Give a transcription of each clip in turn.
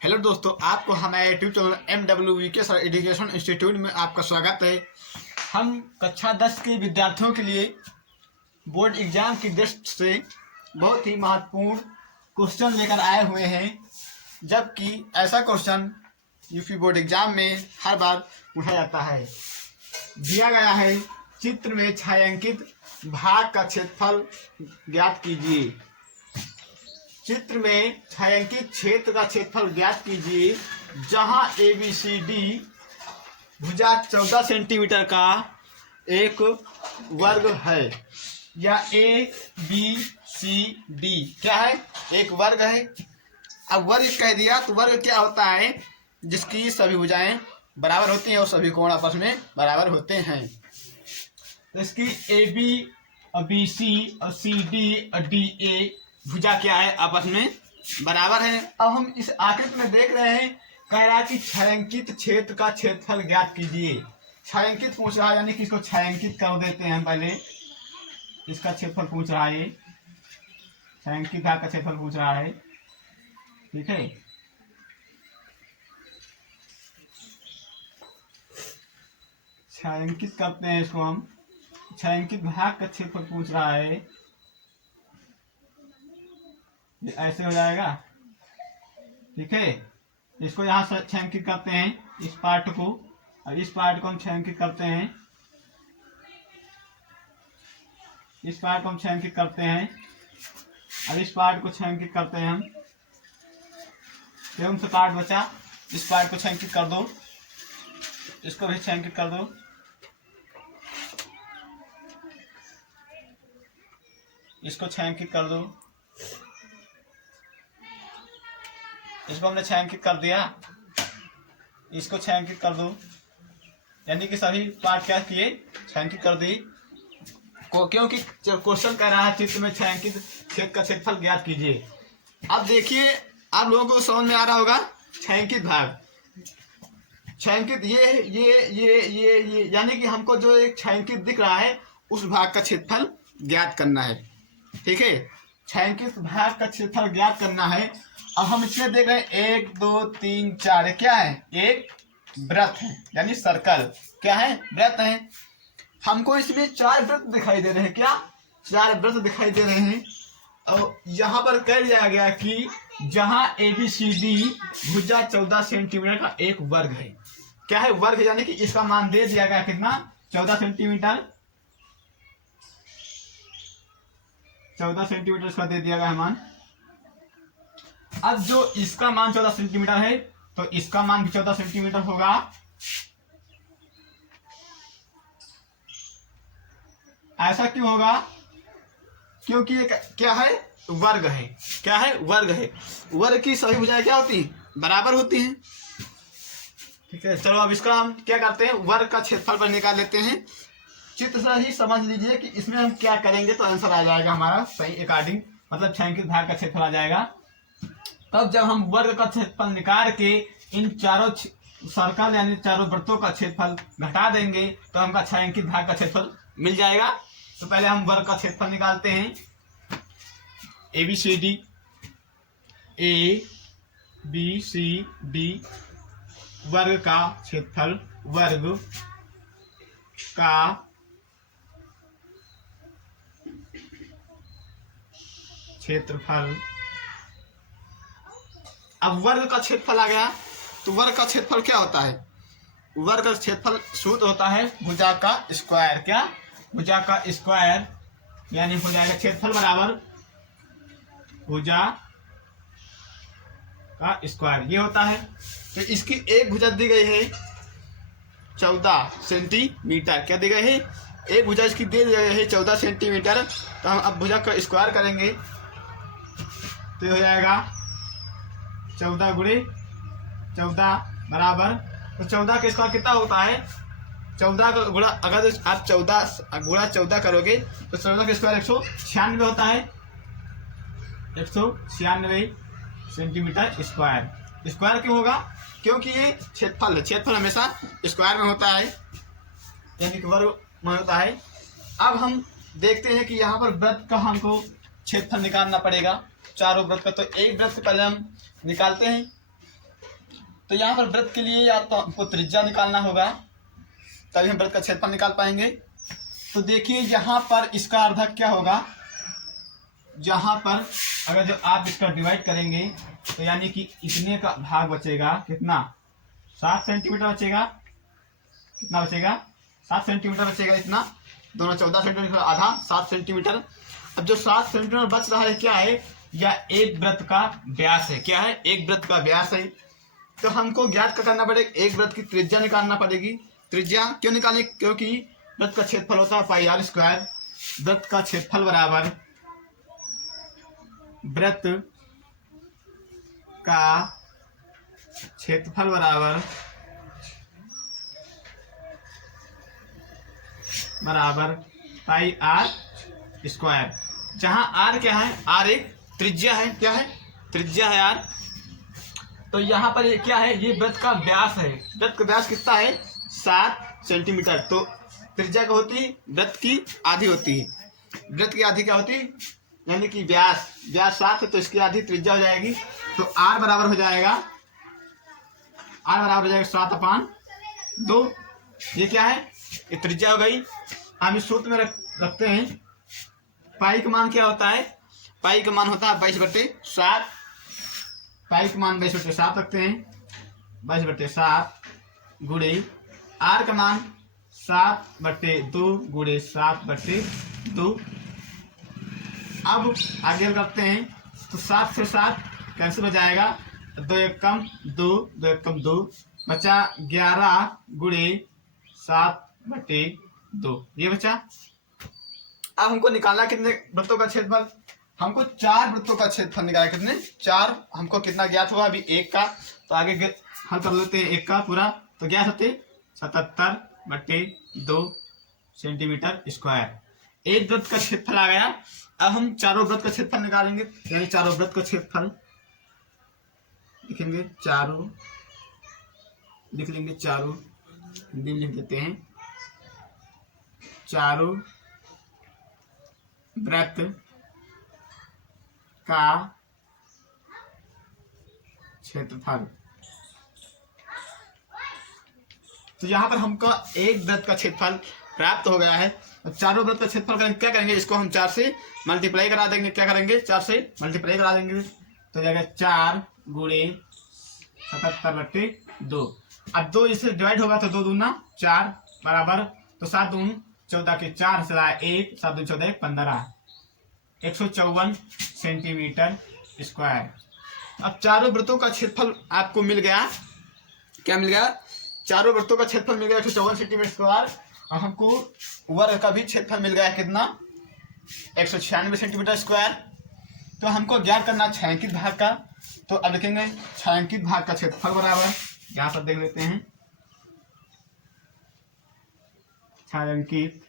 Hello दोस्तों, आपको हमारे YouTube channel MWVK sir education institute में आपका स्वागत है। हम कक्षा 10 के विद्यार्थियों के लिए बोर्ड एग्जाम की दृष्टि से बहुत ही महत्वपूर्ण क्वेश्चन लेकर आए हुए हैं, जबकि ऐसा क्वेश्चन यूपी बोर्ड एग्जाम में हर बार पूछा जाता है। दिया गया है, चित्र में छायांकित भाग का क्षेत्रफल ज्ञात कीजिए। चित्र में छायांकित क्षेत्र का क्षेत्रफल ज्ञात कीजिए, जहां ABCD भुजा 14 सेंटीमीटर का एक वर्ग है, या ABCD क्या है? एक वर्ग है। अब वर्ग कह दिया तो वर्ग क्या होता है? जिसकी सभी भुजाएं बराबर होती हैं और सभी कोण आपस में बराबर होते हैं। तो इसकी AB और BC और CD और DA भुजा क्या है? आपस में बराबर है। अब हम इस आकृति में देख रहे हैं, कह रहा है कि छायांकित क्षेत्र का क्षेत्रफल ज्ञात कीजिए। छायांकित पूछ रहा है, यानी कि इसको छायांकित कर देते हैं हम पहले। इसका क्षेत्रफल पूछ रहा है, छायांकित भाग का क्षेत्रफल पूछ रहा है, ठीक है। छायांकित करते हैं इसको हम। छायांकित भाग का क्षेत्रफल पूछ रहा है, ऐसे हो जाएगा, ठीक है। इसको यहाँ से छायांकित करते हैं, इस पार्ट को, और इस पार्ट को हम छायांकित करते हैं, इस पार्ट को हम छायांकित करते हैं, और इस पार्ट को छायांकित करते हैं हम। कौन सा पार्ट बचा? इस पार्ट को छायांकित कर दो, इसको भी छायांकित कर दो, इसको छायांकित कर दो, इसको हमने छायांकित कर दिया, इसको छायांकित कर दो, यानी कि सभी पार्ट क्या किए? छायांकित कर दी। क्योंकि क्वेश्चन कह रहा है चित्र में छायांकित क्षेत्र का क्षेत्रफल ज्ञात कीजिए। अब देखिए, आप लोगों को समझ में आ रहा होगा, छायांकित भाग, छायांकित ये यानी कि हमको जो एक छायांकित दिख रहा है उस भाग का क्षेत्रफल ज्ञात करना है, ठीक है। छायांकित भाग का क्षेत्रफल ज्ञात करना है। अब हम इसमें देख रहे हैं 1 2 3 4 क्या है? एक वृत्त है, यानी सर्कल। क्या है? वृत्त है। हमको इसमें 4 वृत्त दिखाई दे रहे हैं। क्या? 4 वृत्त दिखाई दे रहे हैं। और यहाँ पर कह दिया गया कि जहां ABCD भुजा 14 सेंटीमीटर का एक वर्ग है। क्या है? वर्ग, यानी कि इसका मान दे दिया गया कितना? 14 सेंटीमीटर। 14 सेंटीमीटर इसका दे दिया गया मान। अब जो इसका मान 14 सेंटीमीटर है, तो इसका मान भी 14 सेंटीमीटर होगा। ऐसा क्यों होगा? क्योंकि ये क्या है? वर्ग है। क्या है? वर्ग है। वर्ग की सभी भुजाएं क्या होती हैं? बराबर होती हैं, ठीक है। चलो अब इसका हम क्या करते हैं? वर्ग का क्षेत्रफल पर निकाल लेते हैं। चित्र से ही समझ लीजिए कि इसमें हम क्या करेंगे तो आंसर आ जाएगा हमारा सही अकॉर्डिंग, मतलब छायांकित भाग का क्षेत्रफल आ जाएगा। तब जब हम वर्ग का क्षेत्रफल निकाल के इन चारों सर्कल यानी चारों वृत्तों का क्षेत्रफल घटा देंगे तो हमका छायांकित भाग का क्षेत्रफल मिल जाएगा। तो पहले हम वर्ग का क्षेत्रफल निकालते हैं। ABCD वर्ग का क्षेत्रफल, वर्ग का क्षेत्रफल। अब वर्ग का क्षेत्रफल आ गया, तो वर्ग का क्षेत्रफल क्या होता है? वर्ग का क्षेत्रफल सूत्र होता है भुजा का स्क्वायर। क्या? भुजा का स्क्वायर, यानी हो जाएगा क्षेत्रफल बराबर भुजा का स्क्वायर, ये होता है। तो इसकी एक भुजा दी गई है 14 सेंटीमीटर। क्या दी गई है? एक भुजा इसकी दे दी गई है 14 सेंटीमीटर। तो हम अब भुजा का स्क्वायर करेंगे तो हो जाएगा 14 गुणे 14 बराबर, तो 14 का स्क्वायर कितना होता है? 14 का गुणा, अगर आप 14 गुणा 14 करोगे तो 14 का स्क्वायर 196 होता है। 196 सेंटीमीटर स्क्वायर। स्क्वायर क्यों होगा? क्योंकि ये क्षेत्रफल है। क्षेत्रफल हमेशा स्क्वायर में होता है, यानी कि वर्ग में होता है। अब हम देखते हैं कि यहाँ पर वृत्त का हमको क्षेत्रफल निकालना पड़ेगा, चारों वृत्त का। तो एक वृत्त पहले हम निकालते हैं। तो यहाँ पर वृत्त के लिए या तो हमको त्रिज्या निकालना होगा, तभी हम वृत्त का क्षेत्रफल निकाल पाएंगे। तो देखिए यहाँ पर इसका अर्धक क्या होगा, यहाँ पर अगर जब आप इसका डिवाइड करेंगे तो यानी कि इतने का भाग बचेगा, कितना, 7 सेंटीमीटर बचेगा। कितना बचेगा, 7 सेंटीमीटर बचेगा। इतना दोनों 14 सेंटीमीटर, आधा 7 सेंटीमीटर। अब जो 7 सेंटीमीटर बच रहा है क्या है, या एक वृत्त का व्यास है। क्या है, एक वृत्त का व्यास है। तो हमको ज्ञात करना पड़ेगा, एक वृत्त की त्रिज्या निकालना पड़ेगी। त्रिज्या क्यों निकालनी, क्योंकि वृत्त का क्षेत्रफल होता है पाई आर स्क्वायर। वृत्त का क्षेत्रफल बराबर वृत्त का क्षेत्रफल बराबर पाई आर स्क्वायर, जहां आर क्या है, आर एक त्रिज्या है। क्या है, त्रिज्या है आर। तो यहाँ पर ये क्या है, ये वृत्त का व्यास है। वृत्त का व्यास कितना है, 7 सेंटीमीटर। तो त्रिज्या क्या होती है, वृत्त की आधी होती है। वृत्त की आधी क्या होती है, यानी कि व्यास 7 है तो इसकी आधी त्रिज्या हो जाएगी। तो आर बराबर हो जाएगा 7/2। ये क्या है, ये त्रिज्या हो गई। हम इस सूत्र में रखते हैं, पाई का मान क्या होता है, पाई का मान होता है 22/7। पाई का मान 22/7 रखते हैं, 22/7 गुणे आर का मान 7/2 गुणे 7/2। अब आगे करते हैं तो 7 से 7 कैंसिल हो जाएगा, 2 एक कम 2, 2 एक कम 2, बचा 11 गुणे 7/2, ये बचा। अब हमको निकालना कितने वृत्तों का क्षेत्रफल, हमको 4 वृत्तों का क्षेत्रफल निकालना। कितने, 4। हमको कितना ज्ञात हुआ अभी, 1 का। तो आगे हल कर लेते हैं 1 का पूरा। तो ज्ञात होते 77/2 सेंटीमीटर स्क्वायर। एक वृत्त का क्षेत्रफल आ गया। अब हम चारों वृत्त का क्षेत्रफल निकालेंगे, यानी चारों वृत्त का क्षेत्रफल लिखेंगे। चारों लिख लेंगे, चारों हिंदी में लिख देते हैं। चारों वृत्त का क्षेत्रफल। तो यहाँ पर हमको एक वृत्त का क्षेत्रफल प्राप्त हो गया है। तो चारों वृत्त का क्षेत्रफल करेंगे, क्या करेंगे, इसको हम 4 से मल्टीप्लाई करा देंगे। क्या करेंगे, 4 से मल्टीप्लाई करा देंगे। तो जाएगा 4 गुणे 77/2। अब 2 इससे डिवाइड होगा तो 2 दूना 4 बराबर, तो 7 दून 14 के 4 से 1, 7 दून 14 15, 154 सेंटीमीटर स्क्वायर। अब चारों वृत्तों का क्षेत्रफल आपको मिल गया। क्या मिल गया, चारों वृत्तों का क्षेत्रफल मिल गया 154 सेंटीमीटर स्क्वायर। और हमको वर्ग का भी क्षेत्रफल मिल गया, कितना, 196 सेंटीमीटर स्क्वायर। तो हमको ज्ञात करना छायांकित भाग का। तो अब लिखेंगे छायांकित भाग का क्षेत्रफल बराबर, यहाँ पर देख लेते हैं, छायांकित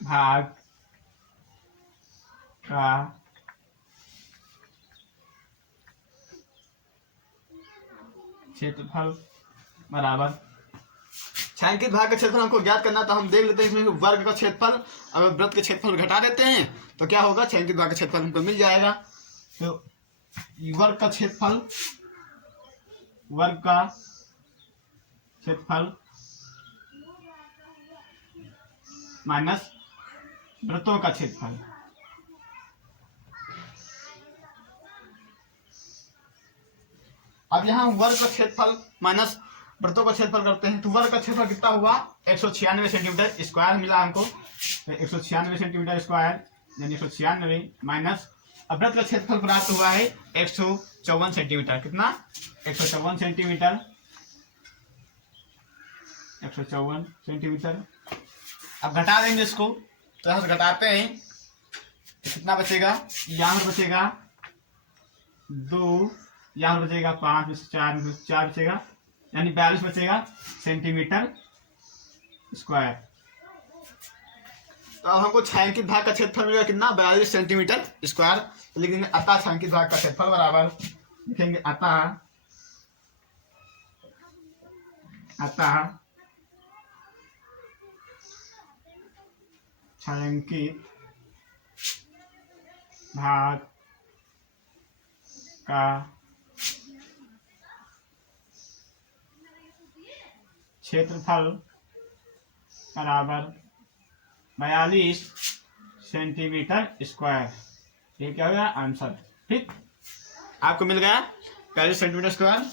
भाग का क्षेत्रफल बराबर, छायांकित भाग का क्षेत्रफल हमको ज्ञात करना। तो हम देख लेते हैं इसमें वर्ग का क्षेत्रफल, अगर वृत्त के क्षेत्रफल घटा देते हैं तो क्या होगा, छायांकित भाग का क्षेत्रफल हमको मिल जाएगा। तो वर्ग का क्षेत्रफल, वर्ग का क्षेत्रफल माइनस वृत्तों का क्षेत्रफल। अब यहाँ वर्ग का क्षेत्रफल माइनस वृत्तों का क्षेत्रफल करते हैं। तो वर्ग का क्षेत्रफल कितना हुआ, 196 सेंटीमीटर स्क्वायर मिला हमको। 196 सेंटीमीटर स्क्वायर यानी 196 माइनस, अब वृत्त का क्षेत्रफल प्राप्त हुआ है 154 सेंटीमीटर। कितना, 154 सेंटीमीटर, 154 सेंटीमीटर। अब घटा देंगे इसको, तो यहाँ से घटाते हैं तो कितना बचेगा, यहाँ पर बचेगा 2, यहाँ बचेगा 5 में से 4 बचेगा, यानी 42 बचेगा सेंटीमीटर स्क्वायर। तो अब हमको छायांकित भाग का क्षेत्रफल मिलेगा कितना, 42 सेंटीमीटर स्क्वायर। तो लिखेंगे अतः छायांकित भाग का क्षेत्रफल बराबर, लिखेंगे अतः छायांकित भाग का क्षेत्रफल बराबर 42 सेंटीमीटर स्क्वायर। ये क्या हो गया आंसर। ठीक, आपको मिल गया 42 सेंटीमीटर स्क्वायर।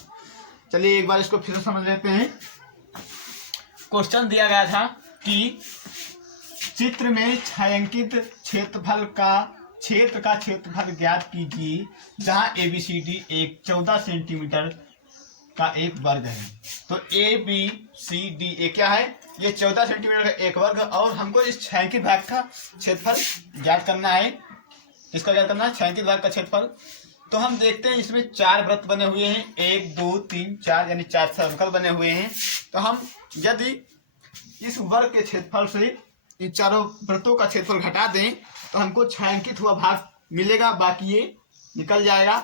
चलिए एक बार इसको फिर से समझ लेते हैं। क्वेश्चन दिया गया था कि चित्र में छायांकित क्षेत्रफल का क्षेत्र का क्षेत्रफल ज्ञात कीजिए जहां ABCD एक 14 सेंटीमीटर का एक वर्ग है। तो ABCD क्या है, ये 14 सेंटीमीटर का एक वर्ग, और हमको इस छायांकित भाग का क्षेत्रफल ज्ञात करना है। इसका ज्ञात करना है छायांकित भाग का क्षेत्रफल। तो हम देखते हैं इसमें 4 वृत्त बने हुए हैं, 1 2 3 4, यानी 4 सर्कल बने हुए हैं। तो हम यदि इस वर्ग के क्षेत्रफल से इन चारों वृत्तों का क्षेत्रफल घटा दें तो हमको छायांकित हुआ भाग मिलेगा, बाकी ये निकल जाएगा।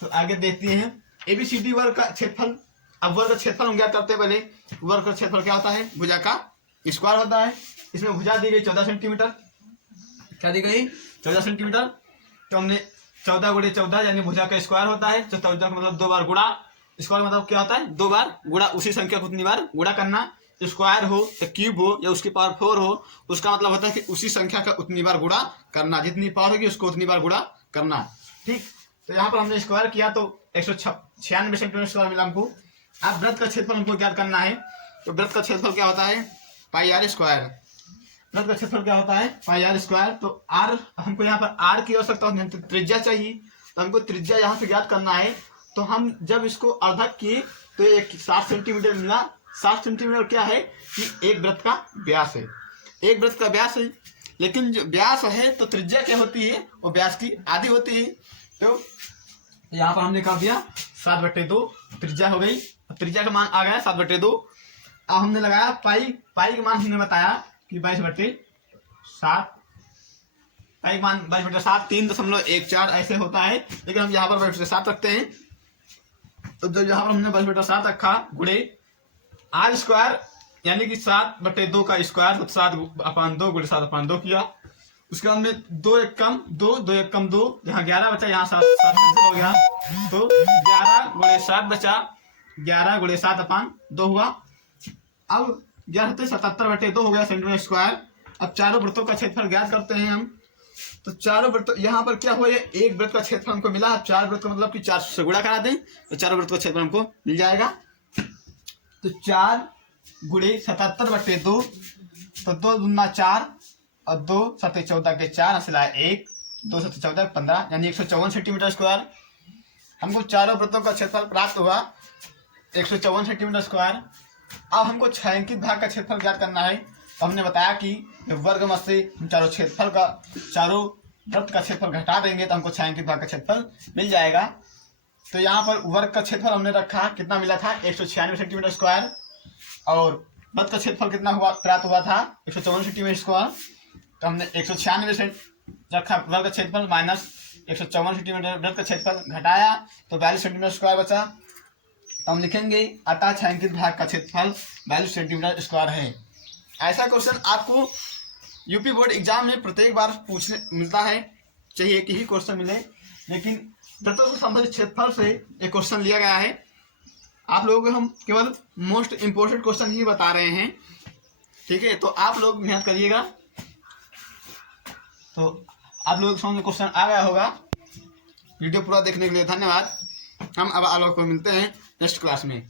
तो आगे देखते हैं ABCD वर्ग का क्षेत्रफल। अब वर्ग का क्षेत्रफल हम क्या करते हैं, पहले वर्ग का क्षेत्रफल क्या होता है, भुजा का स्क्वायर होता है। इसमें भुजा दी गई 14 सेंटीमीटर, क्या दी गई 14 सेंटीमीटर। तो हमने 14 गुणे 14 यानी भुजा का स्क्वायर होता है। तो 14 का मतलब 2 बार गुणा, स्क्वायर मतलब क्या होता है 2 बार गुणा, उसी संख्या को उतनी बार गुणा करना। स्क्वायर हो या क्यूब हो या उसकी पावर 4 हो, उसका मतलब होता है कि उसी संख्या का उतनी बार गुणा करना, जितनी पावर होगी उसको उतनी बार गुणा करना। ठीक, तो यहाँ पर हमने स्क्वायर किया तो 196 सेंटीमीटर स्क्वायर मिला हमको। अब वृत्त का क्षेत्रफल हमको ज्ञात करना है। तो वृत्त का क्षेत्रफल क्या होता है पाई आर स्क्वायर। वृत्त का क्षेत्रफल क्या होता है पाई आर स्क्वायर। तो आर हमको यहाँ पर आर की आवश्यकता होती है, तो त्रिज्या चाहिए। तो हमको त्रिज्या यहाँ से ज्ञात करना है। तो हम जब इसको अर्धक किए तो एक 60 सेंटीमीटर मिला। 60 सेंटीमीटर क्या है कि एक वृत्त का व्यास है, एक वृत्त का व्यास है। लेकिन जो व्यास है तो त्रिज्या क्या होती है, वो व्यास की आधी होती है। तो यहाँ पर हमने कर दिया 7/2 त्रिज्या हो गई। त्रिज्या का मान आ गया 7/2। अब हमने लगाया पाई का मान हमने बताया कि 22/7। पाई का मान 22/7 3.14 ऐसे होता है, लेकिन हम यहाँ पर 22/7 रखते हैं। तो जब यहाँ पर हमने 22/7 रखा गुणे आर स्क्वायर यानी कि 7/2 का स्क्वायर, तो 7/2 गुणे 7/2 किया। उसके बाद में 2 1 कम 2 2 1 कम 2, यहाँ 11 बचा, यहाँ 7 कैंसिल हो गया। तो 11 गुणे 7 बचा, 11 गुणे 7/2 हुआ। अब 11 77/2 हो गया सेंटीमीटर स्क्वायर। अब चारों वृत्तों का क्षेत्रफल ज्ञात करते हैं हम। तो चारों वृत्त यहाँ पर क्या हुआ, एक वृत्त का क्षेत्रफल हमको मिला। 4 वृत्त का मतलब कि 4 से गुणा करा दें तो चारों वृत्त का क्षेत्रफल हमको मिल जाएगा। तो 4 गुणे 77/2, तो 2 दूना 4 और 2 7 14 के 4 हंसला 1, 2 7 14 15, यानी 154 सेंटीमीटर स्क्वायर। हमको चारों वृत्तों का क्षेत्रफल प्राप्त हुआ 154 सेंटीमीटर स्क्वायर। अब हमको छायांकित भाग का क्षेत्रफल ज्ञात करना है। तो हमने बताया कि वर्ग मत से हम चारों वृत्त का क्षेत्रफल घटा देंगे तो हमको छायांकित भाग का क्षेत्रफल मिल जाएगा। तो यहाँ पर वर्ग का क्षेत्रफल हमने रखा, कितना मिला था 196 सेंटीमीटर स्क्वायर, और वृत्त का क्षेत्रफल कितना हुआ प्राप्त हुआ था 154 सेंटीमीटर स्क्वायर। तो हमने 196 रखा वर्ग का क्षेत्रफल माइनस 154 सेंटीमीटर वृत्त का क्षेत्रफल घटाया तो 42 सेंटीमीटर स्क्वायर बचा। तो हम लिखेंगे अतः छायांकित भाग का क्षेत्रफल 42 सेंटीमीटर स्क्वायर है। ऐसा क्वेश्चन आपको यूपी बोर्ड एग्जाम में प्रत्येक बार पूछने मिलता है, चाहिए कि ही क्वेश्चन मिले, लेकिन वृत्तों से संबंधित क्षेत्रफल से एक क्वेश्चन लिया गया है। आप लोगों को हम केवल मोस्ट इंपोर्टेंट क्वेश्चन ही बता रहे हैं, ठीक है। तो आप लोग मेहनत करिएगा। तो आप लोगों के सामने क्वेश्चन आ गया होगा। वीडियो पूरा देखने के लिए धन्यवाद। हम अब आप लोगों को मिलते हैं नेक्स्ट क्लास में।